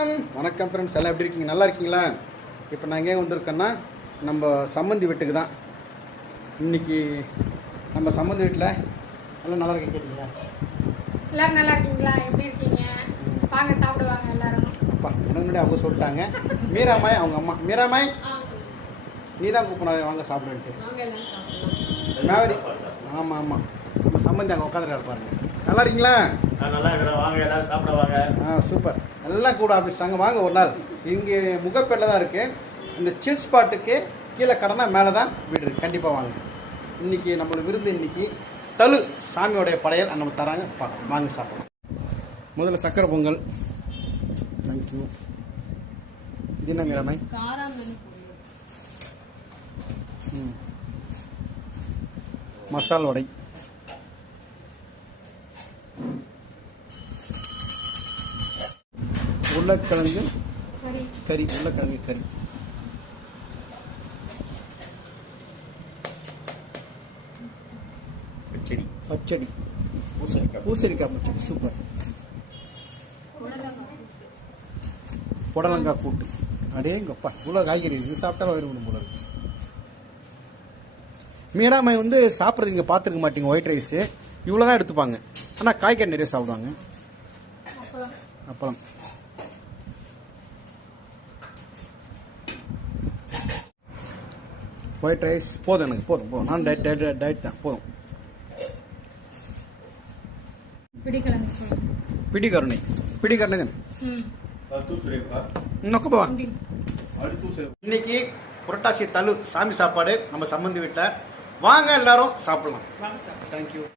வணக்கம் ஃப்ரெண்ட்ஸ், எல்லாம் எப்படி இருக்கீங்க? நல்லா இருக்கீங்களா? இப்போ நான் எங்கே வந்திருக்கேன்னா நம்ம சம்மந்தி வீட்டுக்கு தான். இன்றைக்கி நம்ம சம்மந்தி வீட்டில் எல்லாம் நல்லா இருக்கீங்க. கேட்டீங்களா? எல்லோரும் நல்லா இருக்கீங்களா? எப்படி இருக்கீங்க? வாங்க சாப்பிடுவாங்க எல்லாரும். அப்பா எனக்கு முன்னாடி அவங்க சொல்லிட்டாங்க. மீராமாய் அவங்க அம்மா. மீராமாய் நீ தான் கூப்பிடாது வாங்க சாப்பிடுன்ட்டு. மேவரி ஆமாம் ஆமாம், நம்ம சம்மந்தி அங்கே உட்காந்துருக்காரு பாருங்க. நல்லா இருக்கீங்களா? நல்லா இருக்கிறோம், வாங்க எல்லாரும் சாப்பிட வாங்க. சூப்பர், எல்லாம் கூட ஆரம்பிச்சிட்டாங்க. வாங்க ஒரு நாள் இங்கே முகப்பேரில் தான் இருக்குது. இந்த சில் ஸ்பாட்டுக்கு கீழே கடனா மேலே தான் வீடு இருக்குது. கண்டிப்பாக வாங்க. இன்றைக்கி நம்மளோட விருந்து இன்றைக்கி தழு சாமியோடைய படையல் நம்ம தராங்க. வாங்க சாப்பிடலாம். முதல்ல சக்கரை பொங்கல். தேங்க்யூ. இது என்ன மீராமாய்? மசால் வடை, உருளைக்கிழங்கு கறி, உருளைக்கிழங்கு கறி, பச்சடி பச்சடி, பூசணிக்காய் பச்சடி, சூப்பர். புடலங்காய் கூட்டு. அடேங்கப்பா, இவ்வளோ காய்கறி இது சாப்பிட்டா வயிறு விடும் போல இருக்கு. மீராமாய் வந்து சாப்பிட்றது நீங்கள் பார்த்துருக்க மாட்டீங்க. ஒயிட் ரைஸு இவ்வளோ தான் எடுத்துப்பாங்க, ஆனால் காய்கறி நிறைய சாப்பிடுவாங்க. அப்பளம். ஒயிட் ரைஸ் போதும், எனக்கு போதும். நான் டயட் தான், போதும். பிடிகருணை தான். இன்னைக்கு புரட்டாசி தழு சாமி சாப்பாடு நம்ம சம்மந்தி வீட்டில். வாங்க எல்லாரும் சாப்பிடலாம். தேங்க்யூ.